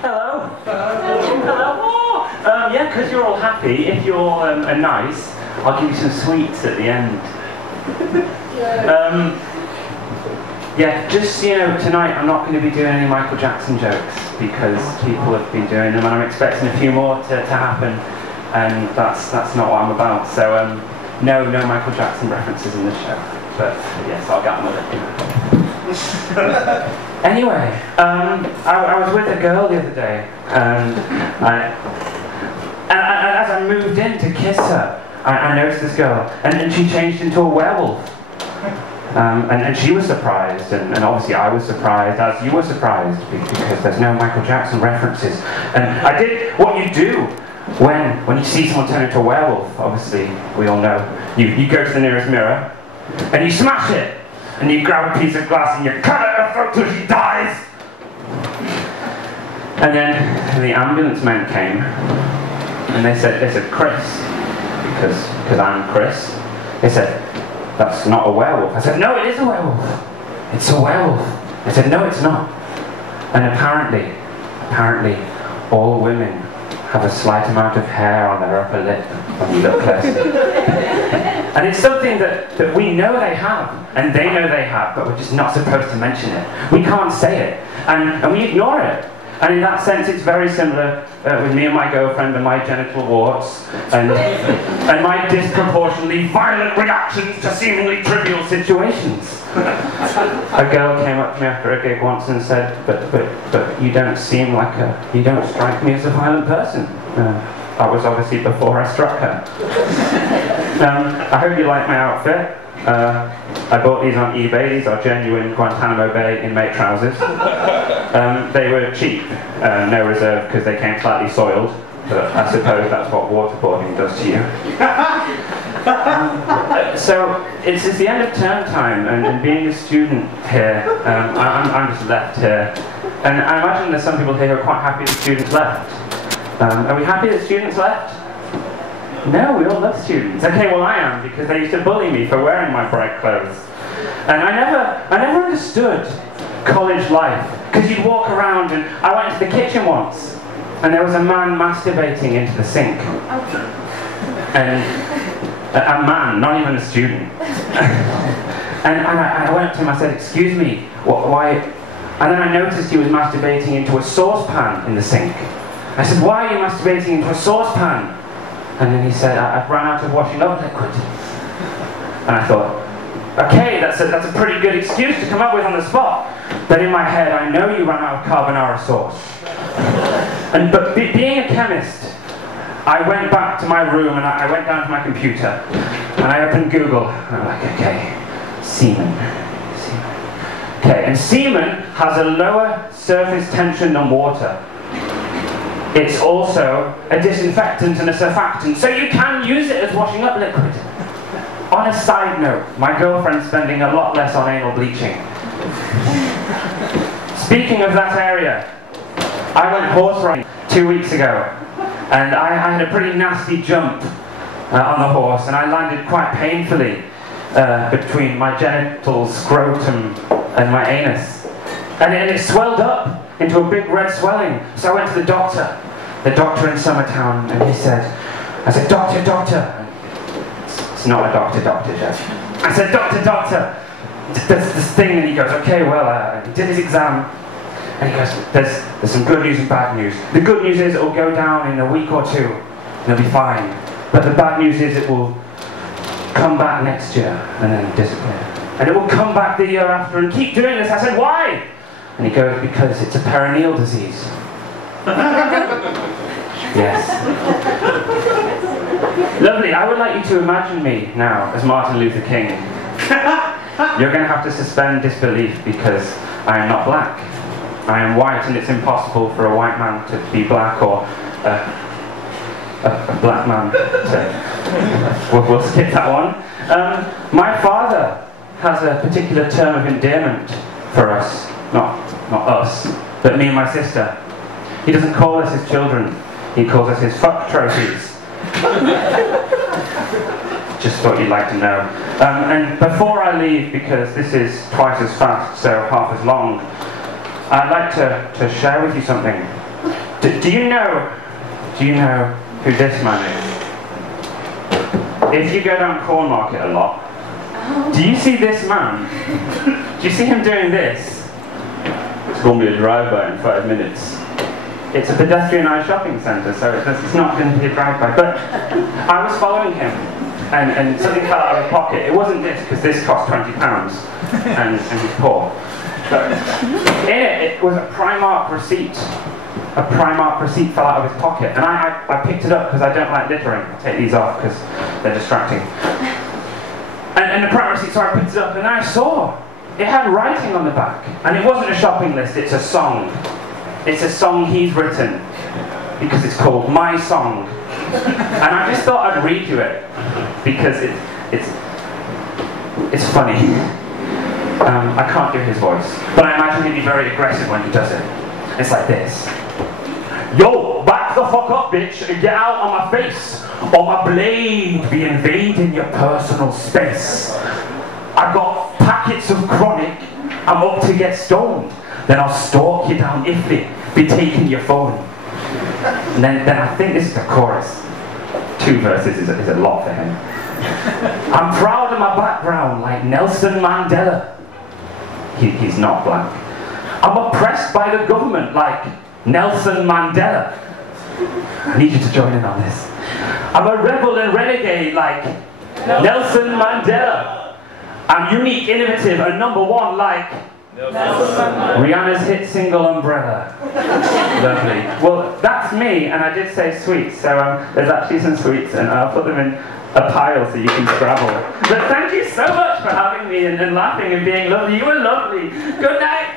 Hello. Hello. Oh, yeah, because you're all happy. If you're nice, I'll give you some sweets at the end. Yeah, just, tonight I'm not going to be doing any Michael Jackson jokes because people have been doing them and I'm expecting a few more to happen, and that's not what I'm about. So, no Michael Jackson references in the show, but yes, I'll get on with it. Anyway, I was with a girl the other day, and as I moved in to kiss her, I noticed this girl, and she changed into a werewolf. And she was surprised, and obviously I was surprised, as you were surprised, because there's no Michael Jackson references. And I did what you do when you see someone turn into a werewolf. Obviously, we all know. You go to the nearest mirror, and you smash it, and you grab a piece of glass, and you cut her throat till she dies. And then the ambulance men came, and they said, Chris, because I'm Chris. They said, that's not a werewolf. I said, no, it is a werewolf. It's a werewolf. I said, no, it's not. And apparently, all women have a slight amount of hair on their upper lip when you look closely. And it's something that we know they have, and they know they have, but we're just not supposed to mention it. We can't say it, and we ignore it. And in that sense, it's very similar with me and my girlfriend and my genital warts and my disproportionately violent reactions to seemingly trivial situations. A girl came up to me after a gig once and said, but you don't seem like you don't strike me as a violent person. That was obviously before I struck her. I hope you like my outfit. I bought these on eBay. These are genuine Guantanamo Bay inmate trousers. They were cheap, no reserve, because they came slightly soiled, but I suppose that's what waterboarding does to you. So it's the end of term time, and being a student here, I'm just left here, and I imagine there's some people here who are quite happy the students left. Are we happy that students left? No, we all love students. Okay, well I am, because they used to bully me for wearing my bright clothes. And I never understood college life, because you'd walk around, and I went into the kitchen once, and there was a man masturbating into the sink. And a man, not even a student. and I went up to him, I said, excuse me, why? And then I noticed he was masturbating into a saucepan in the sink. I said, why are you masturbating into a saucepan? And then he said, I've run out of washing up liquid. And I thought, okay, that's a pretty good excuse to come up with on the spot. But in my head, I know you ran out of carbonara sauce. But being a chemist, I went back to my room and I went down to my computer and I opened Google. And I'm like, okay, semen. Okay, and semen has a lower surface tension than water. It's also a disinfectant and a surfactant, so you can use it as washing up liquid. On a side note, my girlfriend's spending a lot less on anal bleaching. Speaking of that area, I went horse riding 2 weeks ago, and I had a pretty nasty jump on the horse, and I landed quite painfully between my genitals, scrotum, and my anus. And it swelled up into a big red swelling. So I went to the doctor in Summertown, and he said, I said, doctor. It's not a doctor, Judge. I said, doctor, there's this thing, and he goes, okay, well, he did his exam, and he goes, there's some good news and bad news. The good news is it will go down in a week or two, and it'll be fine. But the bad news is it will come back next year, and then disappear. And it will come back the year after, and keep doing this. I said, why? And he goes, because it's a perineal disease. Yes. Lovely. I would like you to imagine me now as Martin Luther King. You're going to have to suspend disbelief because I am not black. I am white, and it's impossible for a white man to be black, or a black man to... We'll skip that one. My father has a particular term of endearment for us. Not us, but me and my sister. He doesn't call us his children. He calls us his fuck trophies. Just thought you'd like to know. And before I leave, because this is twice as fast, so half as long, I'd like to share with you something. Do you know who this man is? If you go down Cornmarket a lot, do you see this man? Do you see him doing this? It's going to be a drive-by in 5 minutes. It's a pedestrianised shopping centre, so it's not going to be a drive-by. But I was following him, and something fell out of his pocket. It wasn't this, because this cost £20, and he's poor. But in it was a Primark receipt. A Primark receipt fell out of his pocket, and I picked it up because I don't like littering. I'll take these off because they're distracting. And the Primark receipt, so I picked it up, and I saw it had writing on the back, and it wasn't a shopping list. It's a song. It's a song he's written because it's called My Song, and I just thought I'd read you it because it's funny. I can't do his voice, but I imagine he'd be very aggressive when he does it. It's like this. Yo, back the fuck up, bitch, and get out on my face, or my blade be invading your personal space. I got packets of chronic, I'm up to get stoned. Then I'll stalk you down Ifley, be taking your phone. And then I think this is the chorus. 2 verses is a lot for him. I'm proud of my background like Nelson Mandela. He's not black. I'm oppressed by the government like Nelson Mandela. I need you to join in on this. I'm a rebel and renegade like Nelson Mandela. I'm unique, innovative, and #1 like Rihanna's hit single Umbrella. Lovely. Well, that's me, and I did say sweets, so there's actually some sweets, and I'll put them in a pile so you can scrabble. But thank you so much for having me and laughing and being lovely. You were lovely. Good night.